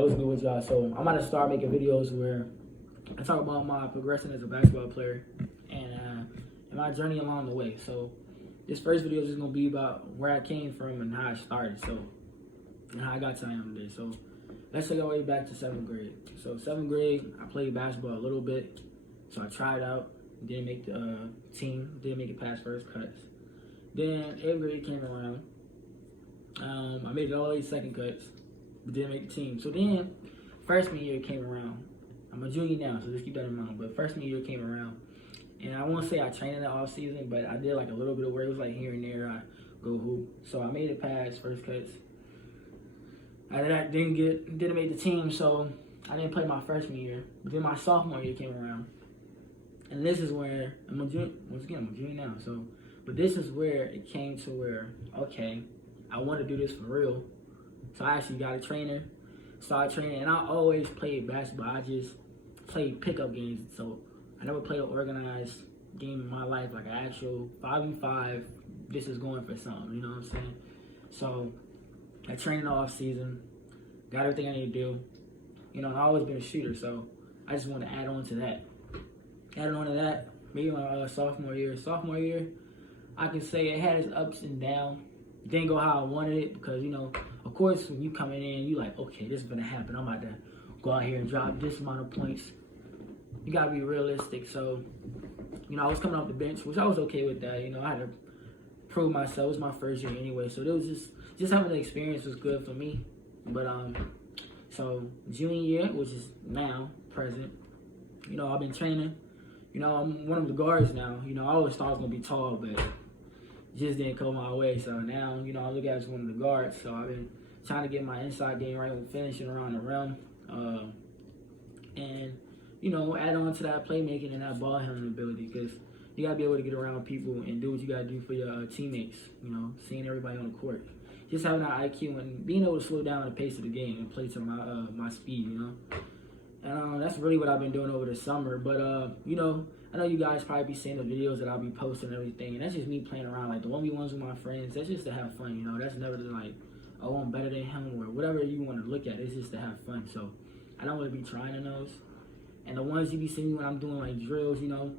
what's good with y'all? So I'm about to start making videos where I talk about my progression as a basketball player and my journey along the way. So this first video is just gonna be about where I came from and how I started, and how I got to where I am today. So let's take our way back to 7th grade. So 7th grade, I played basketball a little bit. So I tried out, didn't make the team, didn't make it past first cuts. Then 8th grade came around. I made it all the way to second cuts, but didn't make the team. So then freshman year came around. I'm a junior now, so just keep that in mind. But freshman year came around, and I won't say I trained in the off season, but I did like a little bit of work. It was like here and there. I go hoop. So I made it past first cuts. After that, didn't make the team, so I didn't play my freshman year. But then my sophomore year came around, and this is where I'm a junior. Once again, I'm a junior now. So, but this is where it came to where, okay, I want to do this for real. So I actually got a trainer, started training, and I always played basketball. I just played pickup games. So I never played an organized game in my life, like an actual 5v5. This is going for something, you know what I'm saying? So I trained in the off season, got everything I need to do, you know, and I've always been a shooter. So I just want to add on to that. Adding on to that, maybe my sophomore year, I can say it had its ups and downs. It didn't go how I wanted it because, you know, of course, when you coming in, you like, okay, this is going to happen. I'm about to go out here and drop this amount of points. You got to be realistic. So, you know, I was coming off the bench, which I was okay with that. You know, I had to prove myself. It was my first year anyway. So it was just having the experience was good for me. But, so junior year, which is now, present, you know, I've been training. You know, I'm one of the guards now. You know, I always thought I was going to be tall, but just didn't come my way. So now, you know, I look at it as one of the guards. So I've been trying to get my inside game right with finishing around the rim. And, you know, add on to that playmaking and that ball handling ability, because you got to be able to get around people and do what you got to do for your teammates, you know, seeing everybody on the court. Just having that IQ and being able to slow down the pace of the game and play to my speed, you know. And that's really what I've been doing over the summer. But, you know, I know you guys probably be seeing the videos that I'll be posting and everything. And that's just me playing around, like the 1v1s with my friends. That's just to have fun, you know. That's never to like, oh, I'm better than him or whatever you want to look at. It's just to have fun. So I don't want to be trying in those. And the ones you be seeing when I'm doing like drills, you know,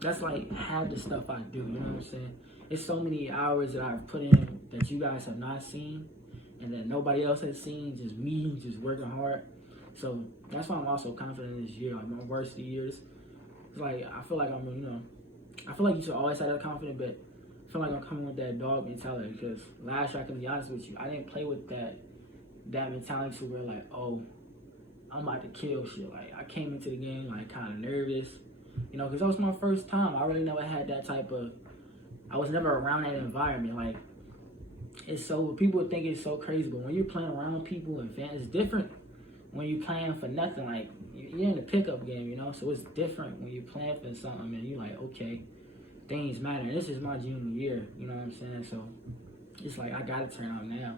that's like half the stuff I do, you know what I'm saying? It's so many hours that I've put in that you guys have not seen and that nobody else has seen, just me, just working hard. So that's why I'm also confident this year, like my varsity years. It's like, I feel like I'm, you know, I feel like you should always have that confidence, but I feel like I'm coming with that dog mentality, because last year, I can be honest with you, I didn't play with that mentality to where like, oh, I'm about to kill shit. Like, I came into the game like kind of nervous, you know, because that was my first time. I really never had that type of, I was never around that environment. Like, it's so, people think it's so crazy, but when you're playing around people and fans, it's different when you're playing for nothing. Like, you're in the pickup game, you know, so it's different when you're playing for something and you're like, okay, things matter. And this is my junior year, you know what I'm saying? So it's like, I gotta turn out now.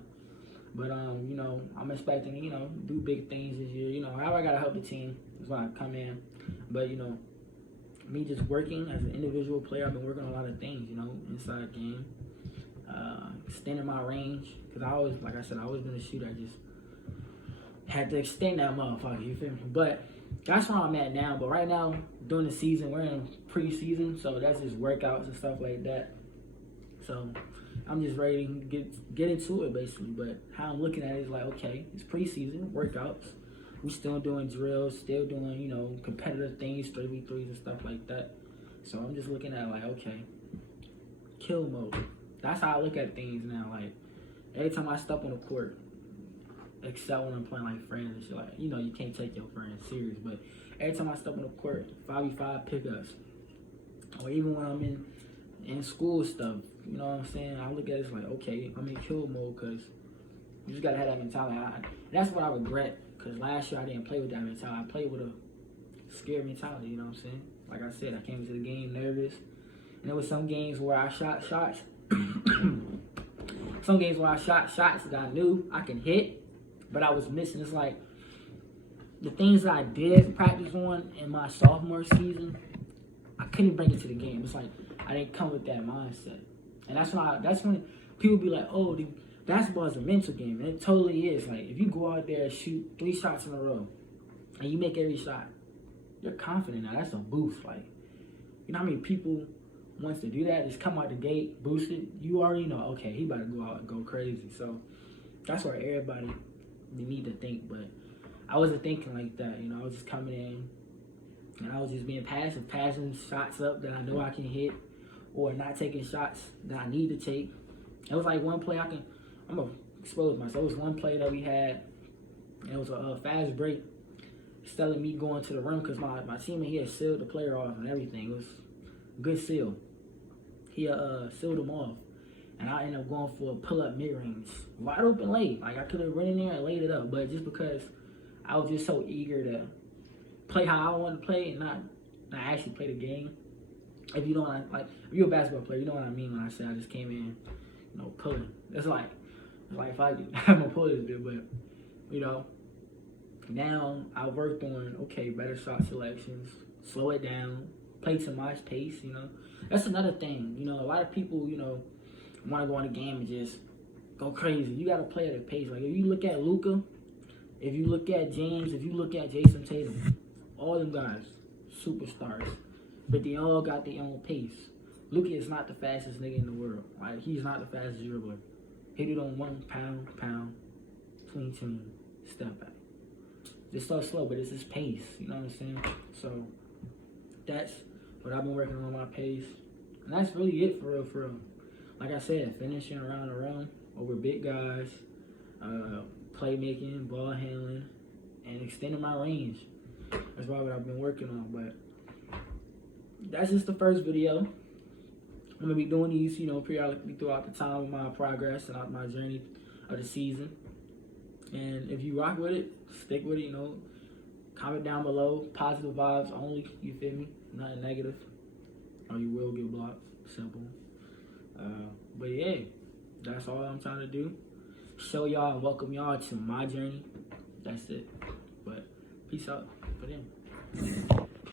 But, you know, I'm expecting to, you know, do big things this year. You know, however I gotta help the team is when I come in. But, you know, me just working as an individual player, I've been working on a lot of things, you know, inside game, extending my range. Because I always, like I said, I always been a shooter. I just had to extend that motherfucker, you feel me? But that's where I'm at now. But right now, during the season, we're in preseason, so that's just workouts and stuff like that. So I'm just ready to get into it, basically. But how I'm looking at it is like, okay, it's preseason, workouts. We still doing drills, still doing, you know, competitive things, 3v3s and stuff like that. So I'm just looking at like, okay, kill mode. That's how I look at things now. Like, every time I step on the court, except when I'm playing like friends and shit, like, you know, you can't take your friends serious, but every time I step on the court, 5v5 pickups, or even when I'm in school stuff, you know what I'm saying, I look at it as like, okay, I'm in kill mode, because you just gotta have that mentality. That's what I regret, because last year I didn't play with that mentality. I played with a scared mentality, you know what I'm saying? Like I said, I came into the game nervous, and there was some games where I shot shots, some games where I shot shots that I knew I can hit, but I was missing. It's like the things that I did practice on in my sophomore season, I couldn't bring it to the game. It's like I didn't come with that mindset, and that's when people be like, "Oh, basketball is a mental game, and it totally is. Like, if you go out there and shoot 3 shots in a row, and you make every shot, you're confident now. That's a boost. Like, you know how many people wants to do that? Just come out the gate, boost it. You already know, okay, he about to go out and go crazy. So that's where everybody need to think. But I wasn't thinking like that. You know, I was just coming in, and I was just being passive, passing shots up that I know I can hit, or not taking shots that I need to take. It was like one play I'm gonna expose myself. It was one play that we had, and it was a fast break. Instead of me going to the rim, because my teammate, he had sealed the player off and everything. It was a good seal. He sealed him off, and I ended up going for a pull-up mid-range, wide open late. Like, I could have run in there and laid it up, but just because I was just so eager to play how I wanted to play and not actually play the game. If you know what if you're a basketball player, you know what I mean when I say I just came in, you know, pulling. It's like if I'm gonna pull this bit, but you know, now I worked on better shot selections, slow it down, play to my pace. You know, that's another thing. You know, a lot of people, you know, want to go in a game and just go crazy. You got to play at a pace. Like, if you look at Luka, if you look at James, if you look at Jason Tatum, all them guys, superstars, but they all got their own pace. Luka is not the fastest nigga in the world. Like, he's not the fastest dribbler. Hit it on 1 pound, tween, step back. It's so slow, but it's his pace. You know what I'm saying? So that's what I've been working on my pace, and that's really it for real. Like I said, finishing around the rim over big guys, playmaking, ball handling, and extending my range. That's what I've been working on. But that's just the first video. I'm gonna be doing these, you know, periodically throughout the time of my progress and my journey of the season. And if you rock with it, stick with it. You know, comment down below. Positive vibes only. You feel me? Nothing negative, or you will get blocked. Simple. But yeah, that's all I'm trying to do. Show y'all and welcome y'all to my journey. That's it. But peace out for them.